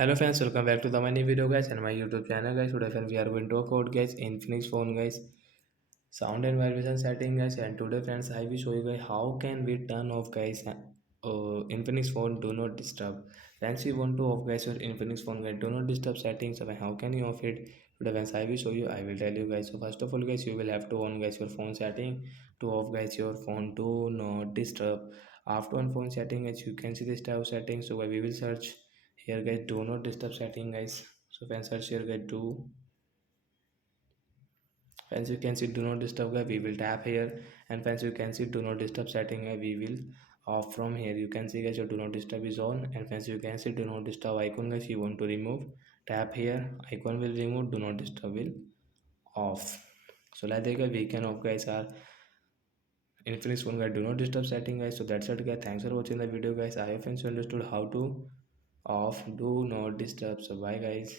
Hello friends, welcome back to the my new video guys and my YouTube channel guys. Today friends we are going to talk about guys Infinix phone guys, sound and vibration setting guys, and today friends I will show you guys how can we turn off guys Infinix phone do not disturb. Friends you want to off guys your Infinix phone guys do not disturb settings. So how can you off it? Today friends I will show you. I will tell you guys. So first of all guys you will have to on guys your phone setting to off guys your phone do not disturb. After on phone setting guys you can see this type of settings. So we will search here guys do not disturb setting guys. So when search here guys do, as you can see do not disturb guys, we will tap here, and as you can see do not disturb setting guys, we will off from here. You can see guys your do not disturb is on, and as you can see do not disturb icon guys, you want to remove, tap here, icon will remove, do not disturb will off. So like that guys we can off guys our Infinix phone guys do not disturb setting guys. So that's it guys, thanks for watching the video guys. I hope you understood how to off do not disturb. So bye guys.